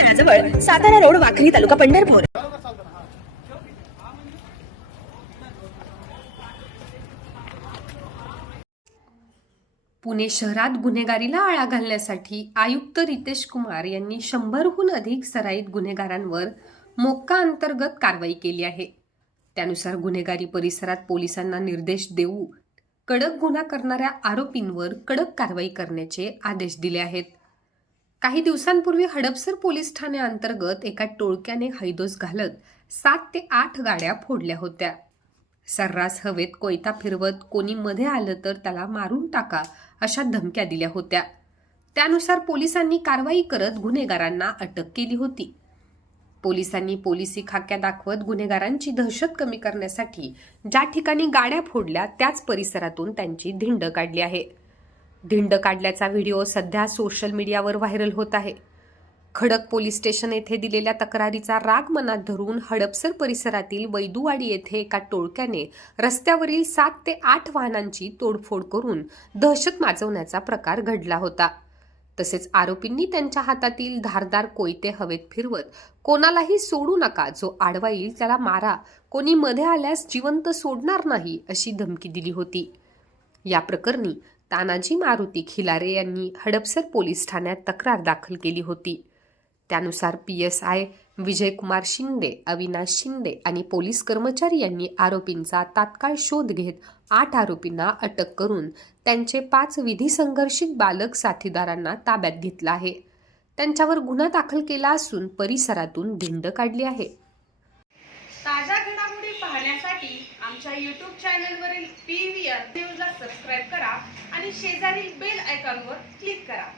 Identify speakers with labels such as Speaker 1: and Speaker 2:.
Speaker 1: तळाजवळ Satara road Wakhari taluka Pandharpur.
Speaker 2: Pune शहरात गुन्हेगारीला आळा घालण्यासाठी आयुक्त रितेश कुमार यांनी शंभरहून अधिक सराईत गुन्हेगारांवर मोक्का अंतर्गत कारवाई केली आहे. त्यानुसार गुन्हेगारी परिसरात पोलिसांना निर्देश देऊ कडक गुन्हा करणाऱ्या आरोपींवर कडक कारवाई करण्याचे आदेश दिले आहेत. काही दिवसांपूर्वी हडपसर पोलीस ठाण्याअंतर्गत एका टोळक्याने हैदोस घालत सात ते आठ गाड्या फोडल्या होत्या. सर्रास हवेत कोयता फिरवत कोणी मध्ये आलं तर त्याला मारून टाका अशा धमक्या दिल्या होत्या. त्यानुसार पोलिसांनी कारवाई करत गुन्हेगारांना अटक केली होती. पोलिसांनी पोलिसी खाक्या दाखवत गुन्हेगारांची दहशत कमी करण्यासाठी ज्या ठिकाणी गाड्या फोडल्या त्याच परिसरातून त्यांची धिंड काढली आहे. धिंड काढल्याचा व्हिडिओ सध्या सोशल मीडियावर व्हायरल होत आहे. खडक पोलीस स्टेशन येथे दिलेल्या तक्रारीचा राग मनात धरून हडपसर परिसरातील वैदुवाडी येथे एका टोळक्याने रस्त्यावरील सात ते आठ वाहनांची तोडफोड करून दहशत माजवण्याचा प्रकार घडला होता. तसेच आरोपींनी त्यांच्या हातातील धारदार कोयते हवेत फिरवत कोणालाही सोडू नका जो आडवा येईल त्याला मारा कोणी मध्ये आल्यास जिवंत सोडणार नाही अशी धमकी दिली होती. या प्रकरणी तानाजी मारुती खिलारे यांनी हडपसर पोलीस ठाण्यात तक्रार दाखल केली होती. त्यानुसार P S I Vijaykumar Shinde Avinash Shinde आणि पोलीस कर्मचारी यांनी आरोपींचा तात्काळ शोध घेत आठ आरोपींना अटक करून त्यांचे पाच विधी संघर्षित बालक साथीदारांना ताब्यात घेतलं आहे. त्यांच्यावर गुन्हा दाखल केला असून परिसरातून धिंड काढली आहे.
Speaker 3: पाहण्यासाठी आमच्या यूट्यूब चॅनलवरील पी व्ही आर न्यूजला सबस्क्राईब करा आणि शेजारील बेल आयकॉनवर क्लिक करा.